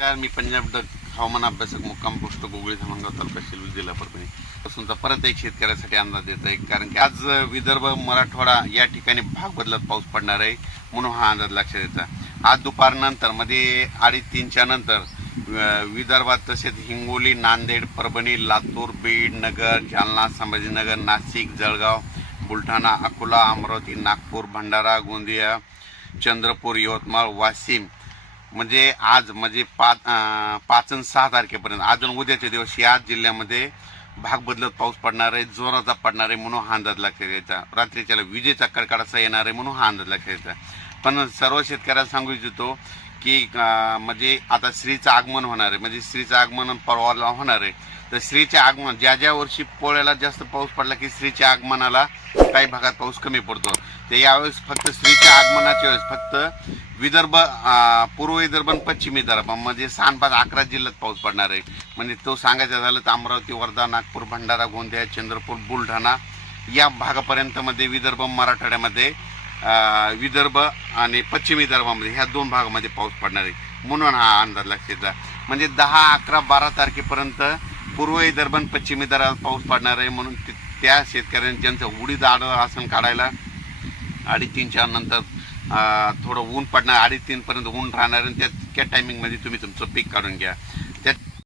नमस्कार मी पंजाब डक हवामान अभ्यासक मुक्काम पोस्ट गोगळी धामणगाव तालुका शिलूर जिल्हा परभणी. पासूनचा परत एक शेतकऱ्यासाठी अंदाज देत आहे कारण की आज विदर्भ मराठवाडा या ठिकाणी भाग बदलत पाऊस पडणार आहे म्हणून हा अंदाज लक्षात येतो आज दुपारनंतरमध्ये अडीच तीनच्या नंतर विदर्भात तसेच हिंगोली नांदेड परभणी लातूर बीड नगर जालना संभाजीनगर नाशिक जळगाव बुलढाणा अकोला अमरावती नागपूर भंडारा गोंदिया चंद्रपूर यवतमाळ वाशिम म्हणजे आज म्हणजे पाच पाच आणि सहा तारखेपर्यंत. आज आणि दिवशी आज जिल्ह्यामध्ये भाग बदलत पाऊस पडणार आहे जोराचा पडणार आहे म्हणून हा अंदाज लक्षात यायचा रात्रीच्याला विजेचा कडकडाचा येणार आहे म्हणून हा अंदाज लक्षात यायचा पण सर्व शेतकऱ्याला सांगू इच्छितो की म्हणजे आता स्त्रीचं आगमन होणार आहे. म्हणजे स्त्रीचं आगमन परवाला होणार आहे. तर स्त्रीचे आगमन ज्या ज्या वर्षी पोळ्याला जास्त पाऊस पडला की स्त्रीच्या आगमनाला काही भागात पाऊस कमी पडतो. तर यावेळेस फक्त स्त्रीच्या आगमनाच्या वेळेस फक्त विदर्भ पूर्व विदर्भ आणि पश्चिम विदर्भ म्हणजे सहा पाच अकरा जिल्ह्यात पाऊस पडणार आहे. म्हणजे तो सांगायचं झालं तर अमरावती वर्धा नागपूर भंडारा गोंदिया चंद्रपूर बुलढाणा या भागापर्यंतमध्ये विदर्भ मराठवाड्यामध्ये विदर्भ आणि पश्चिम विदर्भामध्ये ह्या दोन भागामध्ये पाऊस पडणार आहे. म्हणून हा अंदाज लक्षात म्हणजे दहा अकरा बारा तारखेपर्यंत पूर्व विदर्भ आणि पश्चिम विदर्भात पाऊस पडणार आहे. म्हणून ते- त्या शेतकऱ्यांनी ज्यांचं उडीद आड आसन काढायला अडीचतीनच्या नंतर थोडं ऊन पडणार अडीच तीनपर्यंत ऊन राहणार आणि त्या त्या टायमिंगमध्ये तुम्ही तुमचं पीक काढून घ्या.